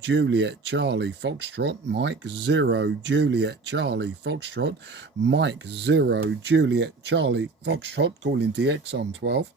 Juliet Charlie Foxtrot, Mike 0 Juliet Charlie Foxtrot, Mike 0 Juliet Charlie Foxtrot, calling DX on 12.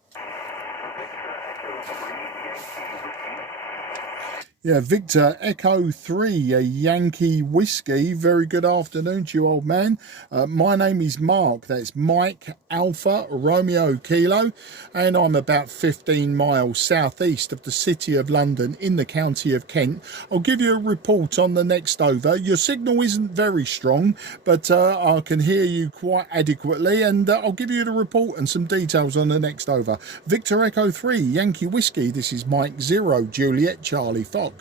Yeah, Victor Echo 3, a Yankee Whiskey. Very good afternoon to you, old man. My name is Mark. That's Mike Alpha Romeo Kilo, and I'm about 15 miles southeast of the city of London in the county of Kent. I'll give you a report on the next over. Your signal isn't very strong, but I can hear you quite adequately, and I'll give you the report and some details on the next over. Victor Echo 3, Yankee Whiskey. This is Mike 0 Juliet Charlie Fox.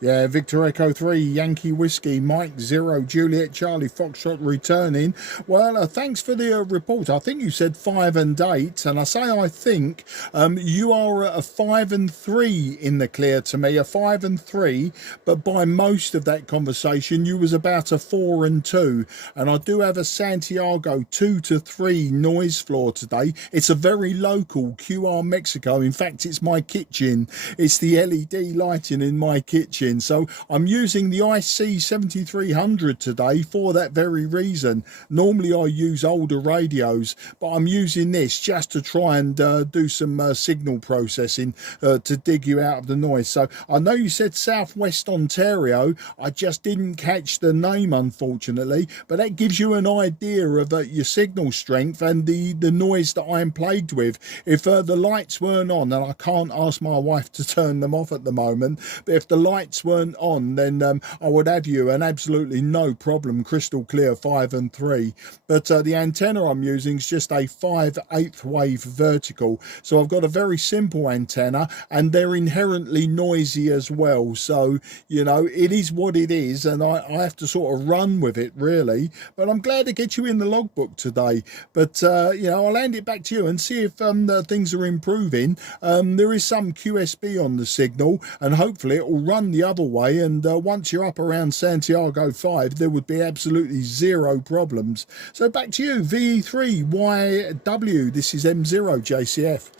Yeah, Victor Echo 3, Yankee Whiskey, Mike 0 Juliet Charlie Foxtrot returning. Well, thanks for the report. I think you said 5 and 8, and I say I think you are a 5 and 3 in the clear to me, a 5 and 3, but by most of that conversation you was about a 4 and 2, and I do have a Santiago 2 to 3 noise floor today. It's a very local QR Mexico. In fact, it's my kitchen. It's the LED lighting in my kitchen. So I'm using the IC-7300 today for that very reason. Normally I use older radios, but I'm using this just to try and do some signal processing to dig you out of the noise. So I know you said Southwest Ontario. I just didn't catch the name, unfortunately, but that gives you an idea of your signal strength and the noise that I'm plagued with. If the lights weren't on, and I can't ask my wife to turn them off at the moment, but if the lights weren't on, then I would have you an absolutely no problem crystal clear 5 and 3. But the antenna I'm using is just a 5/8 wave vertical, so I've got a very simple antenna, and they're inherently noisy as well. So you know, it is what it is, and I have to sort of run with it really. But I'm glad to get you in the logbook today. But you know, I'll hand it back to you and see if things are improving. There is some QSB on the signal, and hopefully it will run the other way, and once you're up around Santiago 5 there would be absolutely zero problems. So back to you, VE3YW. This is M0 JCF.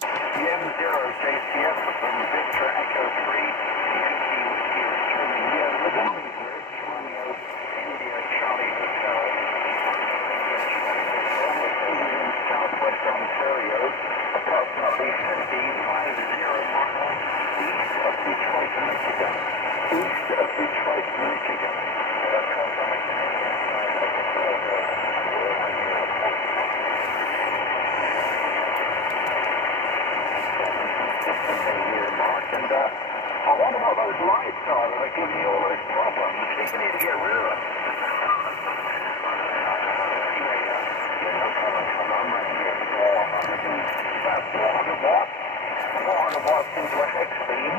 I wonder what those lights are that are giving you all those problems. I think we need to get rid of them. About 400 watts. 400 watts into a hex beam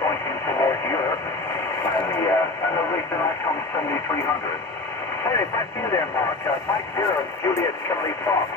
pointing towards Europe. And the reason I come 7300. Hey, back to you there, Mark. Mike 0, Juliet Charlie Fox.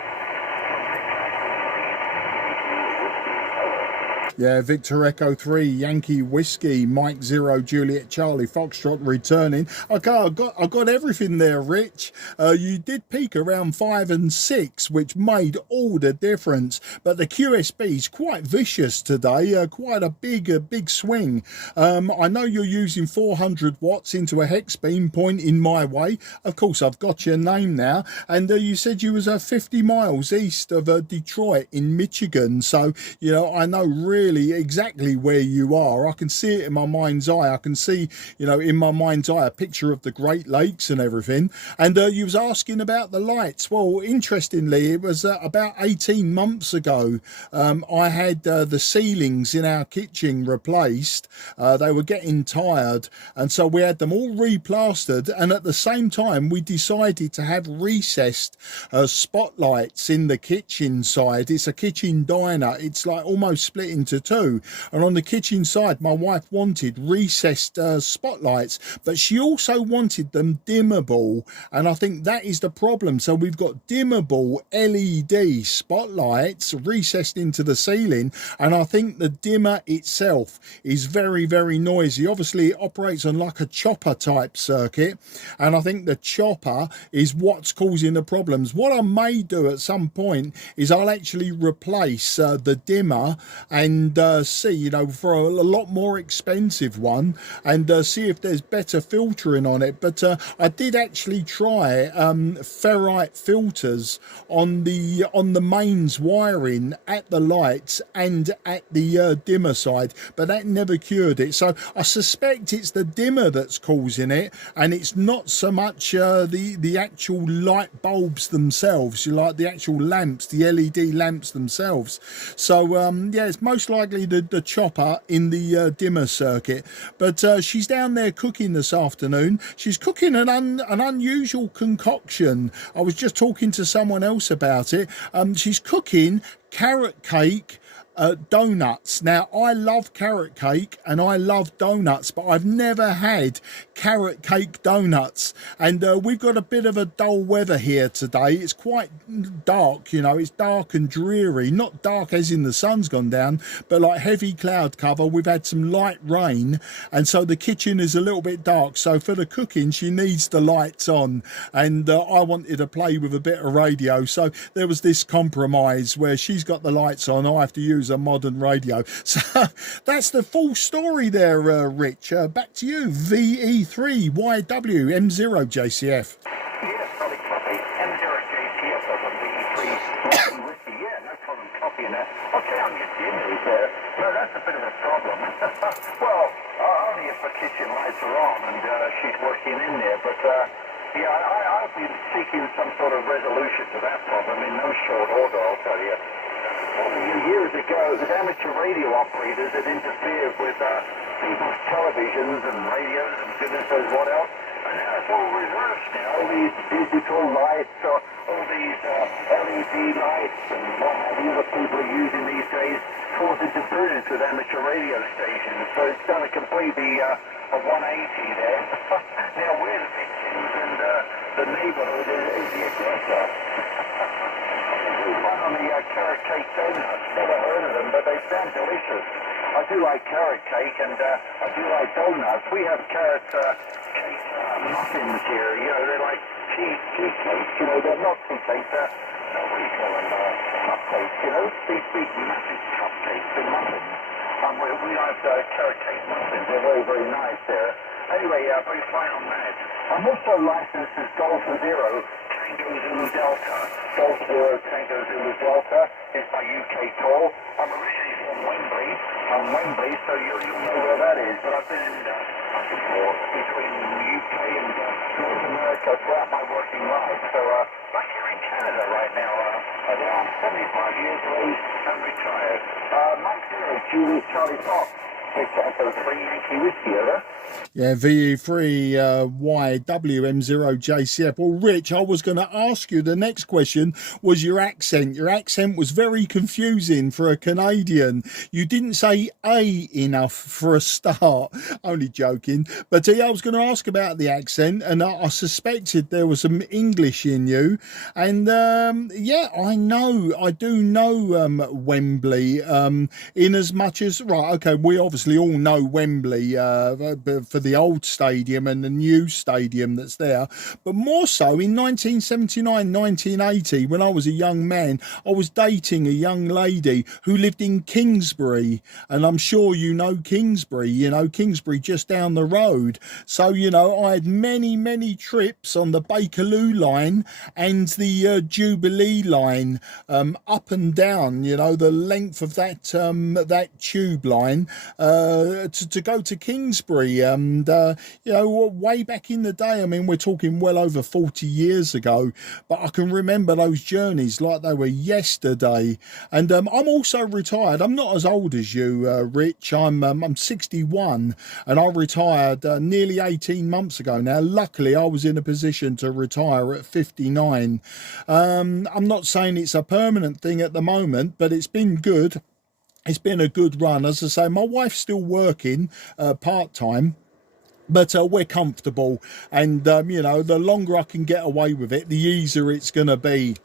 Yeah, Victor Echo 3, Yankee Whiskey, Mike 0 Juliet Charlie Foxtrot returning. Okay, I got everything there, Rich. You did peak around 5 and 6, which made all the difference. But the QSB is quite vicious today, quite a big swing. I know you're using 400 watts into a hex beam pointing my way. Of course, I've got your name now. And you said you was 50 miles east of Detroit in Michigan. So, you know, I know really really exactly where you are. I can see it in my mind's eye. I can see, you know, in my mind's eye a picture of the Great Lakes and everything. And you was asking about the lights. Well, interestingly, it was about 18 months ago. I had the ceilings in our kitchen replaced. They were getting tired, and so we had them all replastered, and at the same time we decided to have recessed spotlights in the kitchen side. It's a kitchen diner. It's like almost split into two, and on the kitchen side my wife wanted recessed spotlights, but she also wanted them dimmable, and I think that is the problem. So we've got dimmable LED spotlights recessed into the ceiling, and I think the dimmer itself is very, very noisy. Obviously it operates on like a chopper type circuit, and I think the chopper is what's causing the problems. What I may do at some point is I'll actually replace the dimmer and see, you know, for a lot more expensive one, and see if there's better filtering on it. But I did actually try ferrite filters on the mains wiring at the lights and at the dimmer side, but that never cured it. So I suspect it's the dimmer that's causing it, and it's not so much the actual light bulbs themselves, you like the actual lamps, the LED lamps themselves. So yeah, it's most likely the chopper in the dimmer circuit. But she's down there cooking this afternoon. She's cooking an unusual concoction. I was just talking to someone else about it. She's cooking carrot cake donuts. Now I love carrot cake and I love donuts, but I've never had carrot cake donuts, and we've got a bit of a dull weather here today. It's quite dark, you know, it's dark and dreary, not dark as in the sun's gone down, but like heavy cloud cover. We've had some light rain, and so the kitchen is a little bit dark, so for the cooking she needs the lights on, and I wanted to play with a bit of radio, so there was this compromise where she's got the lights on, I have to use a modern radio. So that's the full story there, Rich. Back to you. VE3YW M0JCF. Yes, probably copy. M0JCF of a VE3 whiskey. Yeah, no problem copying that. Okay, on your dimmers there. No, that's a bit of a problem. Well, only if the kitchen lights are on and she's working in there, but yeah, I've been seeking some sort of resolution to that problem in no short order, I'll tell you. Years ago, the amateur radio operators had interfered with people's televisions and radios and goodness knows what else. And now it's all reversed now. All these digital lights, all these LED lights and what have you that people are using these days cause interference with amateur radio stations. So it's done a completely a 180 there. Now we're the victims and the neighborhood is the aggressor. On the carrot cake donuts. Never heard of them, but they sound delicious. I do like carrot cake and I do like donuts. We have carrot cake muffins here. You know, they're like cheesecakes. You know, they're not tea cakes. What do you call them? Cupcakes. You know, these big massive cupcakes and muffins. We like carrot cake muffins. They're very, very nice there. Anyway, very fine on that. I'm also licensed as Golf Zero Tango Zulu Delta. Golf Zero Tango Zulu Delta is my UK call. I'm originally from Wembley, so you'll know where that is. But I've been in back and forth between the UK and North America throughout my working life. So back here in Canada right now, I'm 75 years of age and retired. Mike Zero, Julie Charlie Fox. CQ12m IC-7300. Yeah, VE3YWM0JCF. Well, Rich, I was going to ask you, the next question was your accent. Your accent was very confusing for a Canadian. You didn't say A enough for a start. Only joking. But yeah, I was going to ask about the accent, and I suspected there was some English in you. And yeah, I do know Wembley, in as much as, right, okay, we obviously obviously all know Wembley for the old stadium and the new stadium that's there. But more so in 1979, 1980, when I was a young man, I was dating a young lady who lived in Kingsbury. And I'm sure you know Kingsbury, Kingsbury just down the road. So, I had many trips on the Bakerloo line and the Jubilee line, up and down, the length of that tube line, to go to Kingsbury. And, way back in the day, I mean, we're talking well over 40 years ago, but I can remember those journeys like they were yesterday. And I'm also retired. I'm not as old as you, Rich. I'm 61, and I retired nearly 18 months ago now. Luckily, I was in a position to retire at 59. I'm not saying it's a permanent thing at the moment, but it's been good. It's been a good run. As I say, my wife's still working part-time, but we're comfortable, and the longer I can get away with it, the easier it's going to be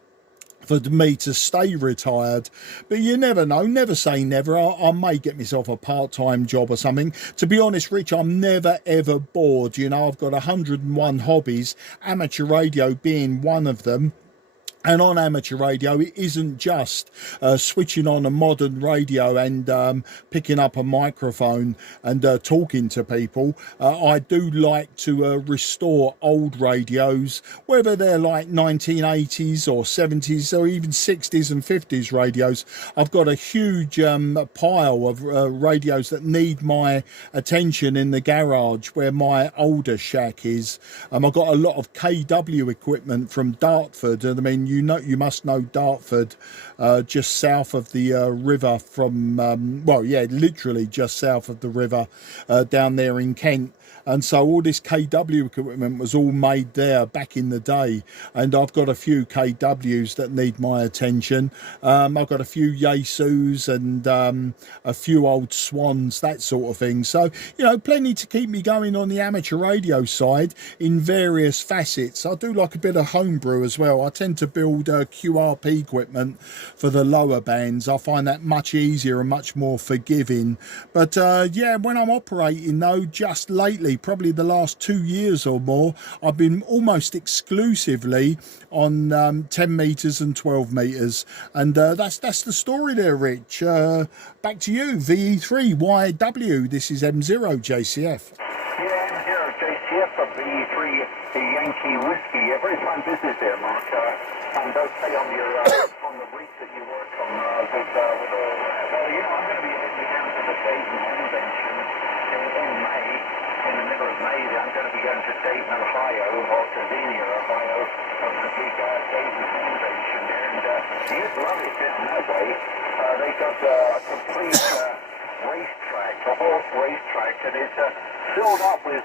for me to stay retired. But you never know, never say never. I may get myself a part-time job or something. To be honest, Rich, I'm never ever bored. I've got 101 hobbies, amateur radio being one of them. And on amateur radio, it isn't just switching on a modern radio and picking up a microphone and talking to people. I do like to restore old radios, whether they're like 1980s or 70s or even 60s and 50s radios. I've got a huge pile of radios that need my attention in the garage where my older shack is. I've got a lot of KW equipment from Dartford, and I mean, you must know Dartford, just south of the river from, literally just south of the river, down there in Kent. And so all this KW equipment was all made there back in the day. And I've got a few KWs that need my attention. I've got a few Yaesus and a few old Swans, that sort of thing. So, plenty to keep me going on the amateur radio side in various facets. I do like a bit of homebrew as well. I tend to build QRP equipment for the lower bands. I find that much easier and much more forgiving. But when I'm operating though, just lately, probably the last 2 years or more, I've been almost exclusively on 10 meters and 12 meters, and that's the story there, Rich. Back to you, VE3YW. This is M0 JCF. Yeah, M0 JCF of VE3 Yankee Whiskey. Very fine business there, Mark. And okay on your on the week that you work on with all that. Well, I'm going to be heading down to the Dayton Convention in May. In the middle of May, I'm going to be going to Dayton, Ohio, or to Xenia, Ohio, of the big Dayton Convention there, and you'd love it down that way. They got a complete racetrack, a horse racetrack, and it's filled up with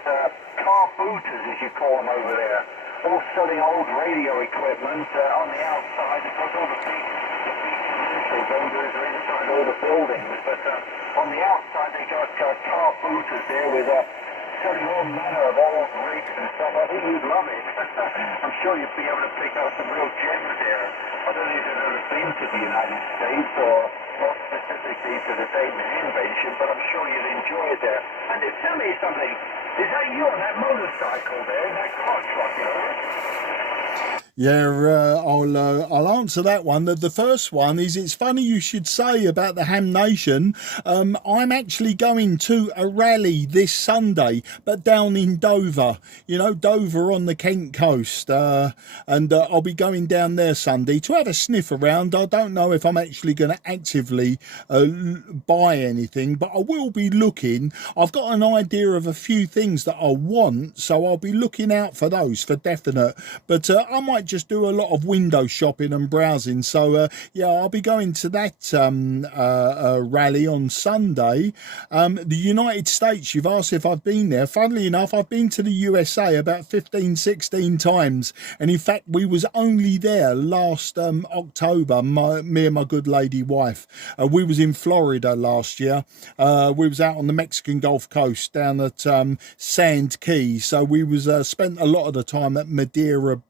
car booters, as you call them over there, all selling old radio equipment on the outside. Of course, all the big commercial vendors are inside all the buildings, but on the outside they got car booters there with selling all manner of old rigs and stuff. I think you'd love it. I'm sure you'd be able to pick up some real gems there. I don't know if you've ever been to the United States or not specifically to the Dayton Convention, but I'm sure you'd enjoy it there. And tell me something, is that you on that motorcycle there, that car truck, Yeah, I'll answer that one. The first one is, it's funny you should say about the Ham Nation. I'm actually going to a rally this Sunday, but down in Dover, Dover on the Kent coast. And I'll be going down there Sunday to have a sniff around. I don't know if I'm actually going to actively buy anything, but I will be looking. I've got an idea of a few things that I want, so I'll be looking out for those for definite. But I might just do a lot of window shopping and browsing. So I'll be going to that rally on Sunday. The United States, you've asked if I've been there. Funnily enough, I've been to the USA about 15, 16 times, and in fact we was only there last October, me and my good lady wife. We was in Florida last year. We was out on the Mexican Gulf Coast down at Sand Key, so we was spent a lot of the time at Madeira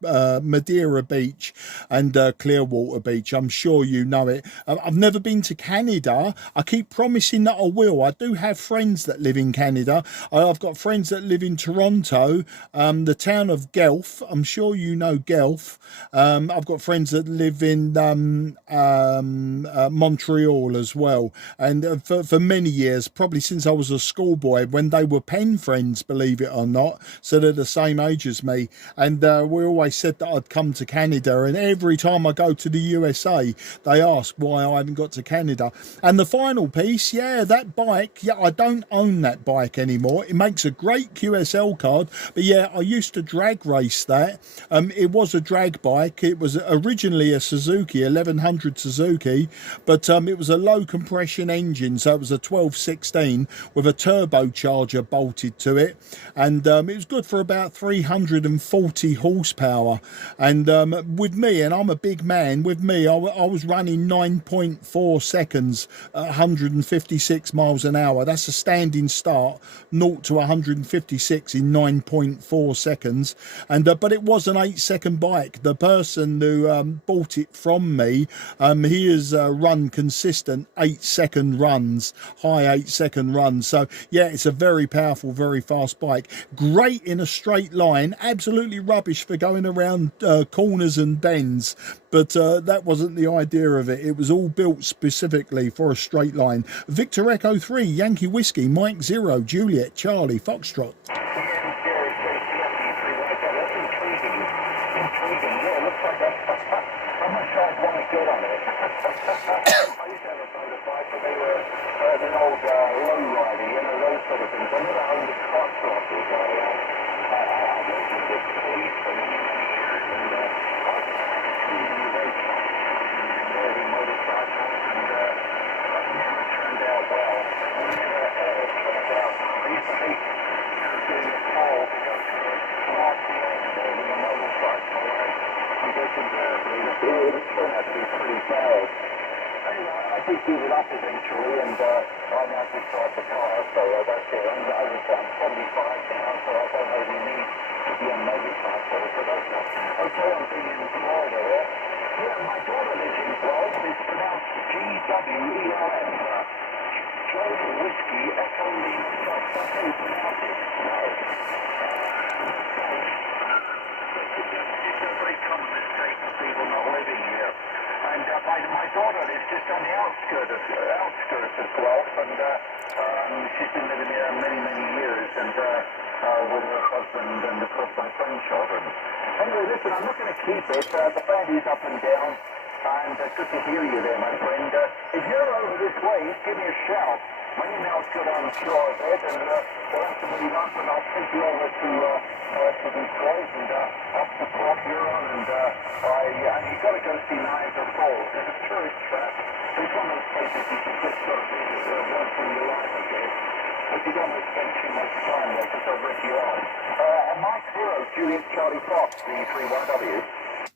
Madeira Beach and Clearwater Beach. I'm sure you know it. I've never been to Canada. I keep promising that I will. I do have friends that live in Canada. I've got friends that live in Toronto, the town of Guelph. I'm sure you know Guelph. I've got friends that live in Montreal as well. And for many years, probably since I was a schoolboy, when they were pen friends, believe it or not, so they're the same age as me. And we always said that I'd come to Canada. And every time I go to the USA, they ask why I haven't got to Canada. And the final piece, yeah, that bike, yeah, I don't own that bike anymore. It makes a great QSL card, but yeah, I used to drag race that. It was a drag bike. It was originally a Suzuki 1100 Suzuki, but it was a low compression engine, so it was a 1216 with a turbocharger bolted to it, and it was good for about 340 horsepower. And with me, and I'm a big man, with me I was running 9.4 seconds at 156 miles an hour. That's a standing start, 0 to 156 in 9.4 seconds. And but it was an 8-second bike. The person who bought it from me, he has run consistent 8-second runs, high 8-second runs. So yeah, it's a very powerful, very fast bike. Great in a straight line, absolutely rubbish for going around corners and bends. But that wasn't the idea of it. It was all built specifically for a straight line. Victor Echo 3, Yankee Whiskey, Mike 0, Juliet, Charlie, Foxtrot. I did give it up eventually, and I now just drive the car, so that's it. I'm 75 now, so I don't really need to be on motorcycle, so that's not. Okay, I'm being in Florida, yeah? Yeah, my daughter lives in Florida. It's pronounced G-W-E-R-M. Charlie Whiskey, Echo Lima, Fox. That's how you pronounce it. No. It's a very common mistake for people not living here. And my daughter lives just on the outskirts of Guelph, and she's been living here many, many years, and with her husband and, of course, my grandchildren. Anyway, listen, I'm not going to keep it. The band is up and down, and good to hear you there, my friend. If you're over this way, give me a shout. My email's good, I'm sure of it, and we'll have to meet up, and I'll take you over to Detroit and up to Port Huron, and you've got to go see Niagara Falls. There's a tourist trap. It's one of those places you should just sort of visit once in your life, I guess. But you don't want to spend too much time there, because they'll rip you off. And Mike 0, Juliet Charlie Fox, the 3YW.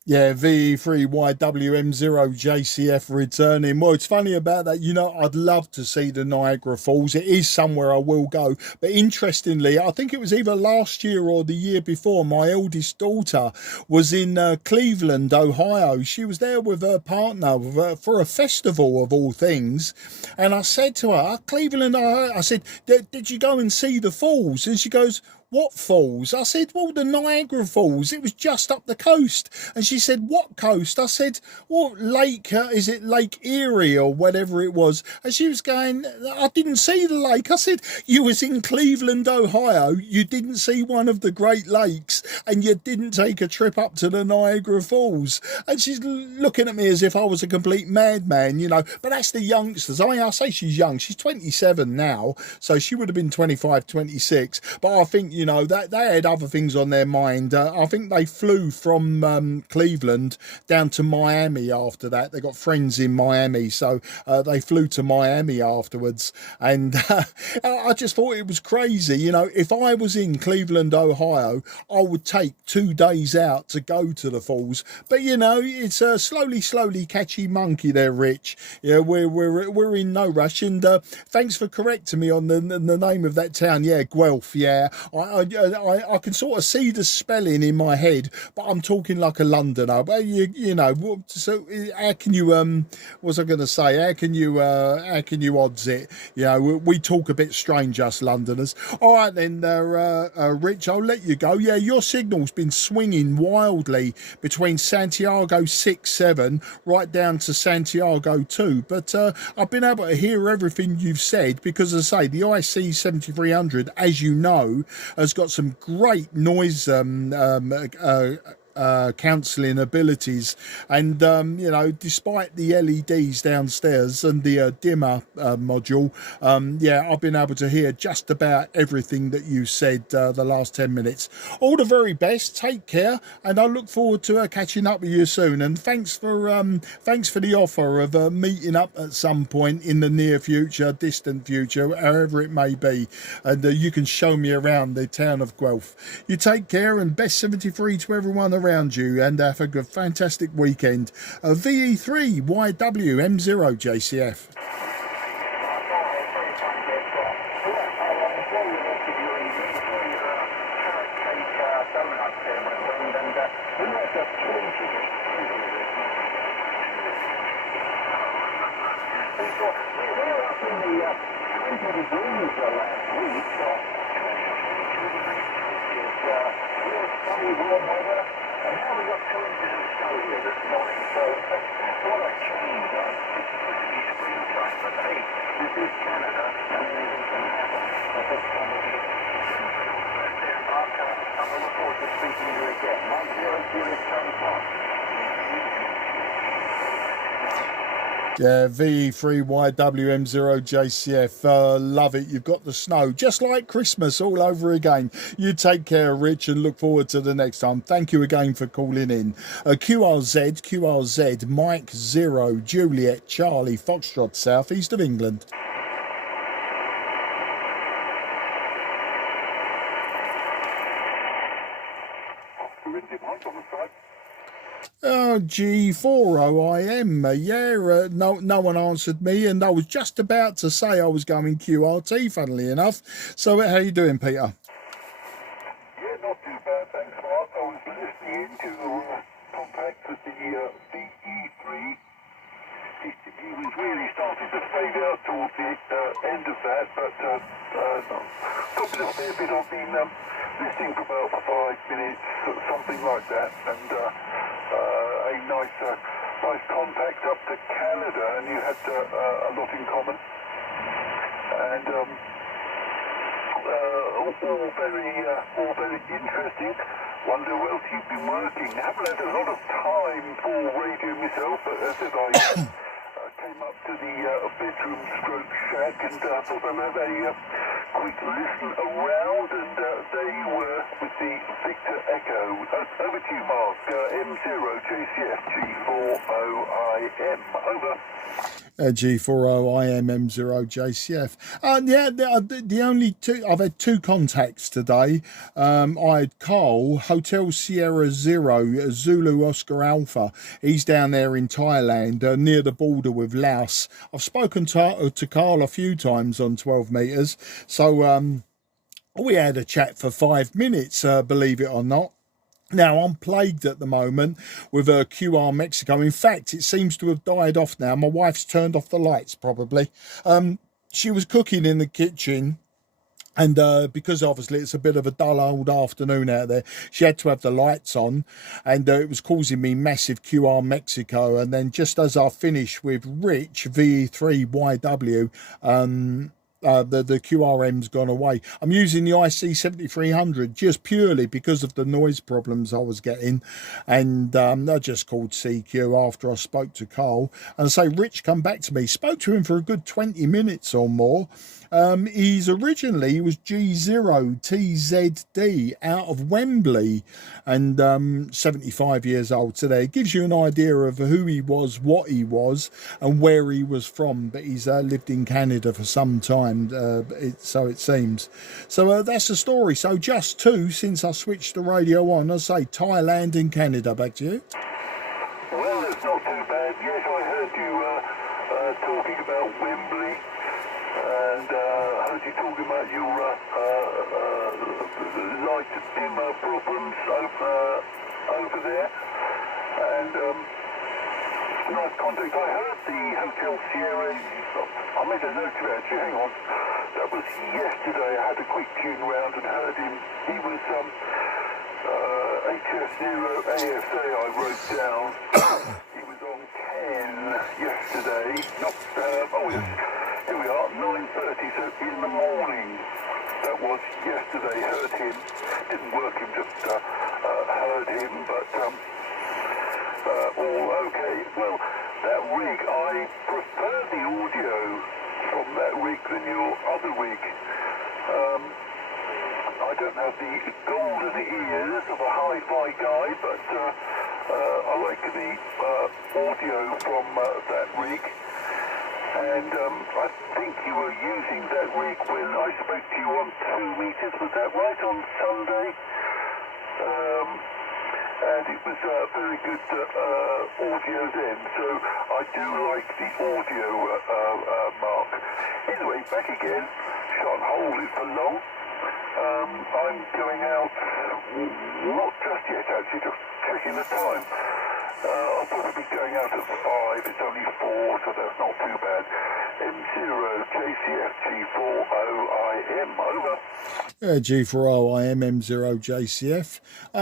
Yeah, VE3YWM0JCF returning. Well, it's funny about that. You know, I'd love to see the Niagara Falls. It is somewhere I will go. But interestingly, I think it was either last year or the year before, my eldest daughter was in Cleveland, Ohio. She was there with her partner for a festival of all things. And I said to her, Cleveland, I said, did you go and see the falls? And she goes, what falls? I said, well, the Niagara Falls. It was just up the coast. And she said, what coast? I said, well, lake, is it Lake Erie or whatever it was? And she was going, I didn't see the lake. I said, you was in Cleveland, Ohio. You didn't see one of the Great Lakes, and you didn't take a trip up to the Niagara Falls. And she's looking at me as if I was a complete madman, you know. But that's the youngsters. I mean, I say she's young. She's 27 now, so she would have been 25, 26. But I think, you know, that they had other things on their mind. I think they flew from Cleveland down to Miami after that. They got friends in Miami, so they flew to Miami afterwards. And I just thought it was crazy. You know, if I was in Cleveland, Ohio, I would take 2 days out to go to the falls. But, you know, it's a slowly catchy monkey there, Rich. Yeah, we're in no rush. And thanks for correcting me on the name of that town. Yeah, Guelph, yeah. I can sort of see the spelling in my head, but I'm talking like a Londoner. Londoner. But you know, so how can you what was I going to say? How can you odds it? You know, we talk a bit strange, us Londoners. All right then, Rich, I'll let you go. Yeah, your signal's been swinging wildly between Santiago 6-7 right down to Santiago 2, but I've been able to hear everything you've said because, as I say, the IC-7300, as you know, has got some great noise counselling abilities, and you know, despite the LEDs downstairs and the dimmer module, yeah, I've been able to hear just about everything that you said the last 10 minutes. All the very best, take care, and I look forward to catching up with you soon, and thanks for the offer of meeting up at some point in the near future, distant future, however it may be, and you can show me around the town of Guelph. You take care, and best 73 to everyone around you, and have a good, fantastic weekend. VE3 YW M0 JCF. And now we've got 2 inches of snow here this morning, so what a change. It's supposed to be springtime, but hey, this is Canada, and anything can happen. But this time we'll get there, Mark. I'm looking forward to speaking to you again. Mike 0 Juliet Charlie Fox. Yeah, VE3YWM0JCF, love it. You've got the snow, just like Christmas all over again. You take care, Rich, and look forward to the next time. Thank you again for calling in. QRZ, Mike 0 Juliet Charlie Foxtrot, south east of England. G40IM, yeah, no one answered me, and I was just about to say I was going QRT, funnily enough. So how you doing, Peter? Yeah, not too bad, thanks, Mark. I was listening to contact with the VE3. He was really starting to fade out towards the end of that, but probably a fair bit. I've been listening for about 5 minutes, something like that, and a nice contact up to Canada, and you had a lot in common, and all very interesting. Wonder where else you've been working. Haven't had a lot of time for radio myself, but as I said, I came up to the bedroom stroke shack and thought I'd have a quick listen around, and there you were with the Victor Echo. Over to you, Mark. M0 JCF G40IM. Over. G40IM M0 JCF. Yeah, the only two, I've had 2 contacts today. I had Carl, Hotel Sierra 0, Zulu Oscar Alpha. He's down there in Thailand, near the border with Laos. I've spoken to Carl a few times on 12 meters. So we had a chat for 5 minutes, believe it or not. Now, I'm plagued at the moment with QR Mexico. In fact, it seems to have died off now. My wife's turned off the lights, probably. She was cooking in the kitchen, and because obviously it's a bit of a dull old afternoon out there, she had to have the lights on, and it was causing me massive QR Mexico. And then just as I finished with Rich, VE3YW, the QRM's gone away. I'm using the IC-7300 just purely because of the noise problems I was getting, and I just called CQ after I spoke to Carl, and say Rich come back to me. Spoke to him for a good 20 minutes or more. He was G0TZD out of Wembley, and 75 years old today. It gives you an idea of who he was, what he was, and where he was from. But he's lived in Canada for some time, so it seems. So that's the story. So just 2 since I switched the radio on. I say Thailand and Canada. Back to you. Well, it's not too bad. Yes, I heard you talking about Wembley. And I heard you talking about your light dimmer problems over there. I heard the Hotel Sierra. I made a note of it actually, hang on. That was yesterday. I had a quick tune round and heard him. He was HS0ASA I wrote down. He was on 10 yesterday. Not, here we are, 9:30, so in the morning. That was yesterday, heard him. Didn't work him, just heard him, but all okay. Well, that rig, I prefer the audio from that rig than your other rig. I don't have the golden ears of a hi-fi guy, but I like the audio from that rig. And I think you were using that rig when I spoke to you on 2 meters, was that right, on Sunday? And it was very good audio then, so I do like the audio, Mark. Anyway, back again, shan't hold it for long. I'm going out, not just yet actually, just checking the time. I'll probably be going out at 5, it's only 4, so that's not too bad. M0JCFG40IM, over. Yeah, G4OIM M0JCF.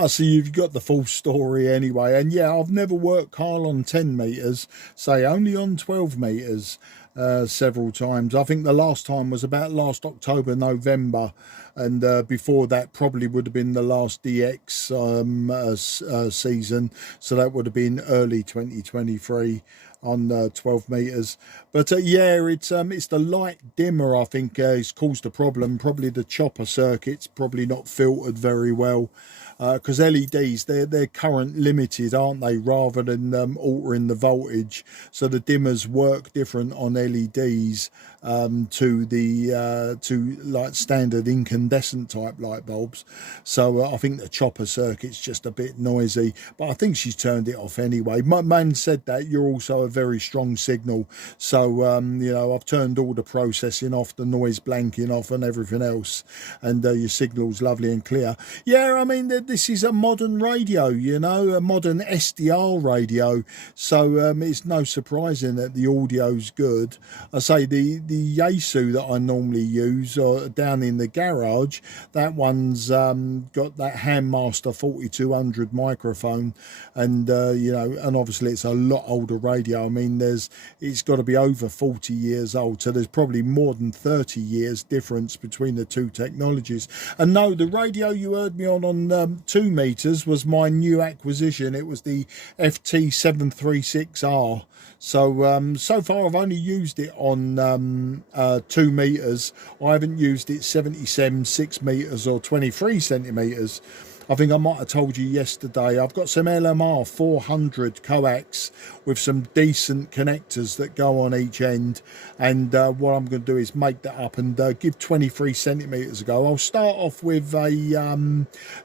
So you've got the full story anyway. And yeah, I've never worked Kyle on 10 meters, say only on 12 meters several times. I think the last time was about last October, November. And before that probably would have been the last DX season. So that would have been early 2023 on 12 meters. But yeah, it's the light dimmer I think has caused a problem. Probably the chopper circuit's probably not filtered very well, because LEDs, they're current limited, aren't they, rather than altering the voltage. So the dimmers work different on LEDs to like standard incandescent type light bulbs. So I think the chopper circuit's just a bit noisy, but I think she's turned it off anyway. My man said that you're also a very strong signal, so you know, I've turned all the processing off, the noise blanking off and everything else, and your signal's lovely and clear. Yeah, I mean, this is a modern radio, you know, a modern SDR radio, so it's no surprising that the audio's good. I say the Yaesu that I normally use down in the garage, that one's got that Handmaster 4200 microphone, and you know, and obviously it's a lot older radio. I mean, it's got to be over 40 years old, so there's probably more than 30 years difference between the two technologies. And no, the radio you heard me on 2 meters was my new acquisition. It was the FT736R. So so far I've only used it on 2 meters. I haven't used it 77, 6 meters or 23 centimeters. I think I might have told you yesterday, I've got some LMR 400 coax with some decent connectors that go on each end, and what I'm going to do is make that up and give 23 centimeters a go. I'll start off with a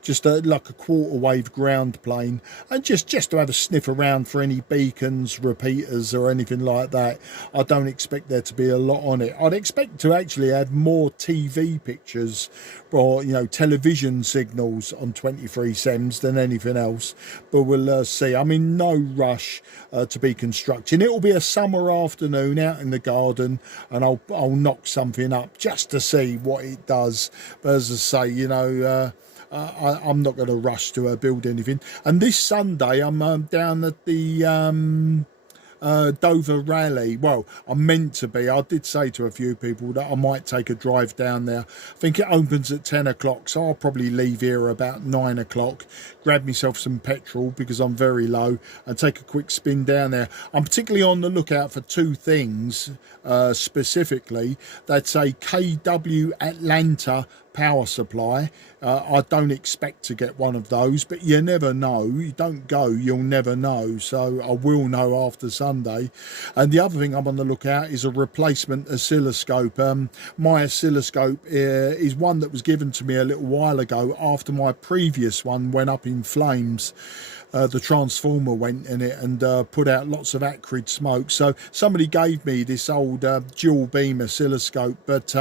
just like a quarter wave ground plane, and just to have a sniff around for any beacons, repeaters or anything like that. I don't expect there to be a lot on it. I'd expect to actually add more TV pictures or, you know, television signals on 23 sems than anything else, but we'll see. I'm in no rush to be constructing. It'll be a summer afternoon out in the garden, and I'll knock something up just to see what it does. But as I say, you know, I'm not going to rush to build anything. And this Sunday I'm down at the Dover Rally. Well, I'm meant to be. I did say to a few people that I might take a drive down there. I think it opens at 10 o'clock, so I'll probably leave here about 9 o'clock, grab myself some petrol because I'm very low, and take a quick spin down there. I'm particularly on the lookout for two things specifically. That's a KW Atlanta power supply. I don't expect to get one of those, but you never know. You don't go, you'll never know. So I will know after Sunday. And the other thing I'm on the lookout is a replacement oscilloscope. My oscilloscope is one that was given to me a little while ago after my previous one went up in flames. The transformer went in it and put out lots of acrid smoke. So somebody gave me this old dual beam oscilloscope, but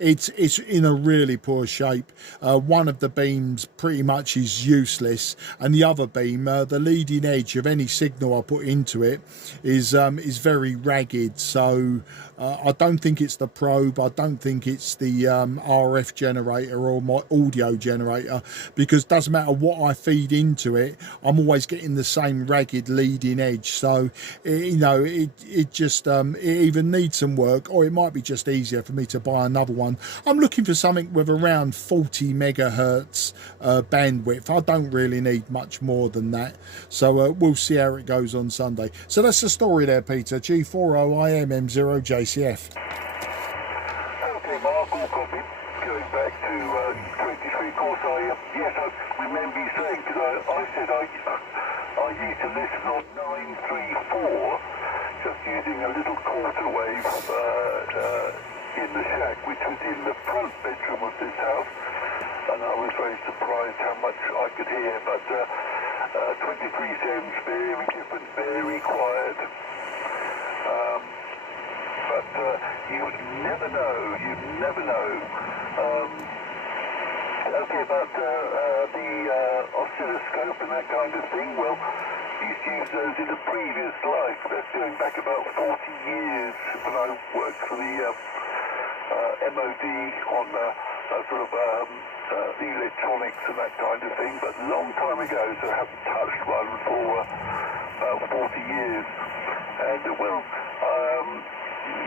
it's in a really really poor shape. One of the beams pretty much is useless, and the other beam, the leading edge of any signal I put into it, is very ragged. So I don't think it's the probe. I don't think it's the RF generator or my audio generator, because it doesn't matter what I feed into it, I'm always getting the same ragged leading edge. So it just it either needs some work, or it might be just easier for me to buy another one. I'm looking for something with around 40 megahertz bandwidth. I don't really need much more than that, so we'll see how it goes on Sunday. So that's the story there, Peter. G40IM M0JCF. Okay, Mark, all copy. Going back to 23, of course, yes, I remember you saying, because I said I used to listen on 934, just using a little quarter wave in the shack, which was in the front bedroom of this house, and I was very surprised how much I could hear, but 23 sounds very different, very quiet. But you never know, okay, about the oscilloscope and that kind of thing, well, used to use those in a previous life. That's going back about 40 years when I worked for the MOD on sort of the electronics and that kind of thing, but a long time ago, so I haven't touched one for about 40 years. And, well,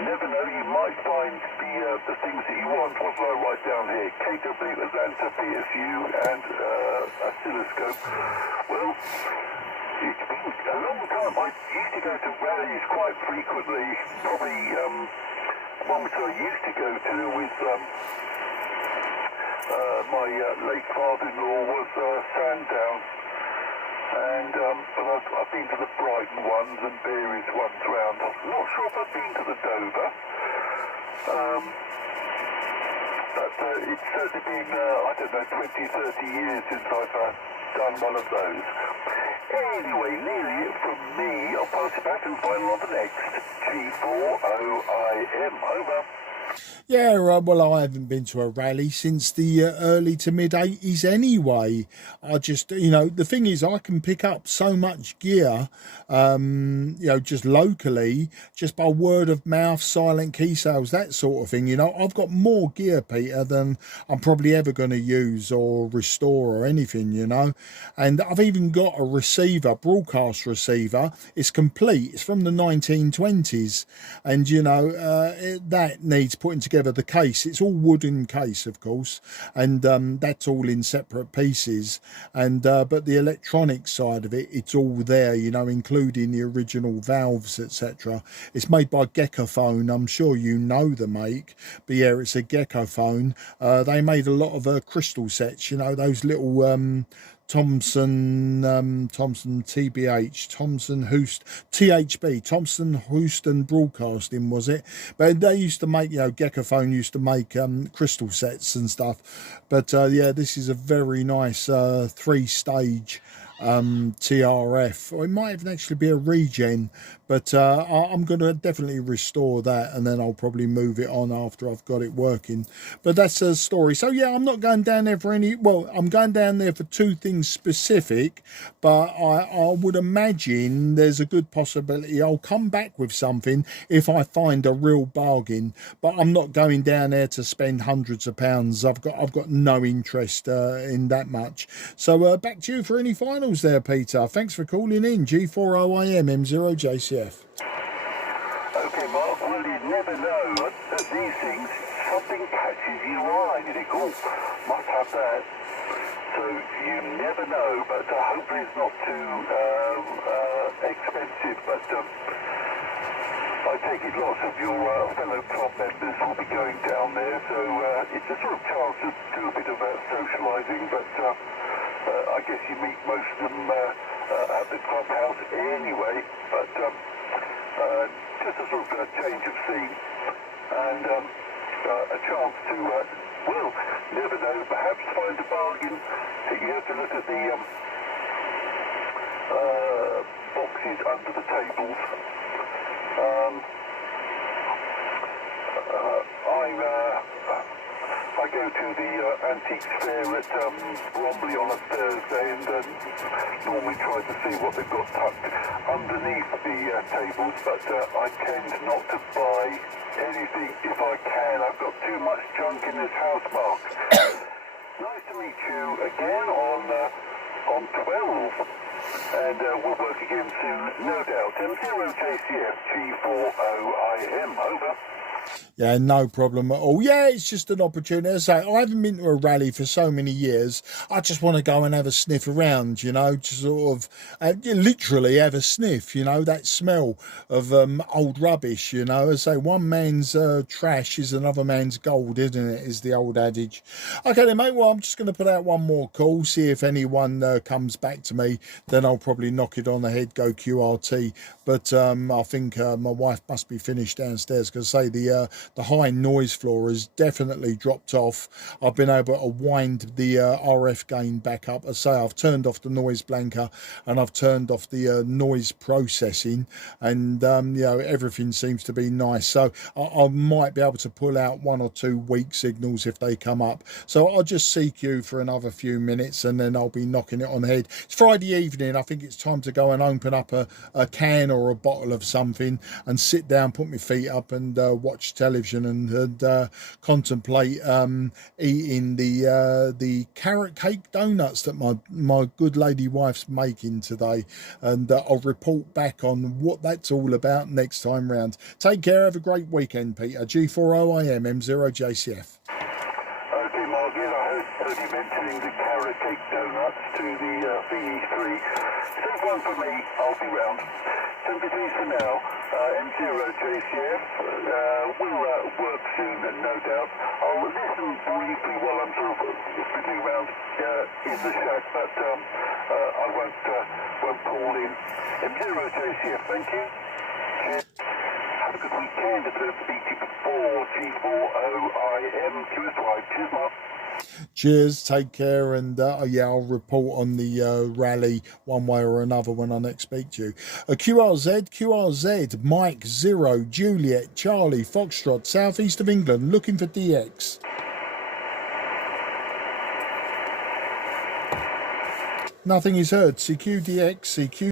never know, you might find the things that you want. What do I write down here? KW, Atlanta, PSU, and oscilloscope. Well, it's been a long time. I used to go to rallies quite frequently. Probably one which I used to go to with my late father-in-law was Sandown. And but I've been to the Brighton ones and various ones round. I'm not sure if I've been to the Dover, but it's certainly been, I don't know, 20, 30 years since I've done one of those. Anyway, nearly it from me. I'll pass it back and find on the next. G40IM, over. Yeah, well, I haven't been to a rally since the early to mid 80s anyway. I just, the thing is, I can pick up so much gear, just locally, just by word of mouth, silent key sales, that sort of thing. I've got more gear, Peter, than I'm probably ever going to use or restore or anything, And I've even got a receiver, broadcast receiver. It's complete. It's from the 1920s. And, that needs putting together the case. It's all wooden case, of course, and that's all in separate pieces, and but the electronic side of it, it's all there, including the original valves, etc. It's made by Geckophone. I'm sure you know the make, but yeah, it's a Geckophone. They made a lot of crystal sets, those little Thomson TBH, Thomson Houston, THB, Thomson Houston Broadcasting, was it? But they used to make, Geckophone used to make crystal sets and stuff. But yeah, this is a very nice 3-stage TRF, or it might even actually be a regen, but I'm going to definitely restore that, and then I'll probably move it on after I've got it working. But that's a story. So yeah, I'm not going down there for I'm going down there for 2 things specific, but I would imagine there's a good possibility I'll come back with something if I find a real bargain, but I'm not going down there to spend hundreds of pounds. I've got no interest in that much. So back to you for any finals there, Peter. Thanks for calling in. G40IM M0JCF. Okay, Mark, well, you never know that these things, something catches your eye. You think, oh, must have that. So you never know, but hopefully it's not too expensive. But I take it lots of your fellow club members will be going down there, so it's a sort of chance to do a bit of socialising, but I guess you meet most of them at the clubhouse anyway, but just a sort of change of scene, and a chance to, well, never know, perhaps find a bargain. You have to look at the boxes under the tables. I guess go to the antiques fair at Bromley on a Thursday and normally try to see what they've got tucked underneath the tables, but I tend not to buy anything if I can. I've got too much junk in this house, Mark. Nice to meet you again on 12. And we'll work again soon, no doubt. M0JCF G40IM, over. Yeah, no problem at all. Yeah, it's just an opportunity. As I say, I haven't been to a rally for so many years. I just want to go and have a sniff around, you know, to sort of literally have a sniff, you know, that smell of old rubbish, you know. As I say, one man's trash is another man's gold, isn't it, is the old adage. Okay then, mate, well, I'm just going to put out one more call, see if anyone comes back to me. Then I'll probably knock it on the head, go QRT. But I think my wife must be finished downstairs, because say the high noise floor has definitely dropped off. I've been able to wind the RF gain back up. As I say, I've turned off the noise blanker and I've turned off the noise processing, and you know, everything seems to be nice. So I might be able to pull out 1 or 2 weak signals if they come up. So I'll just CQ for another few minutes and then I'll be knocking it on the head. It's Friday evening. I think it's time to go and open up a can or a bottle of something and sit down, put my feet up and watch television and contemplate eating the carrot cake donuts that my good lady wife's making today, and I'll report back on what that's all about next time round. Take care, have a great weekend, Peter. G40IM M0JCF. Okay, Margaret, I heard you mentioning the carrot cake donuts to the VE3. Save one for me, I'll be round. 73 for now, M0JCF, we'll work soon, no doubt. I'll listen briefly while I'm sort of fiddling around in the shack, but I won't call in. M0JCF, thank you. Cheers. Have a good weekend. If I don't speak to you before, G40IM, QSY. Cheers, Mark. Cheers, take care, and yeah, I'll report on the rally one way or another when I next speak to you. QRZ, Mike 0, Juliet, Charlie, Foxtrot, southeast of England, looking for DX. Nothing is heard. CQ DX, CQ.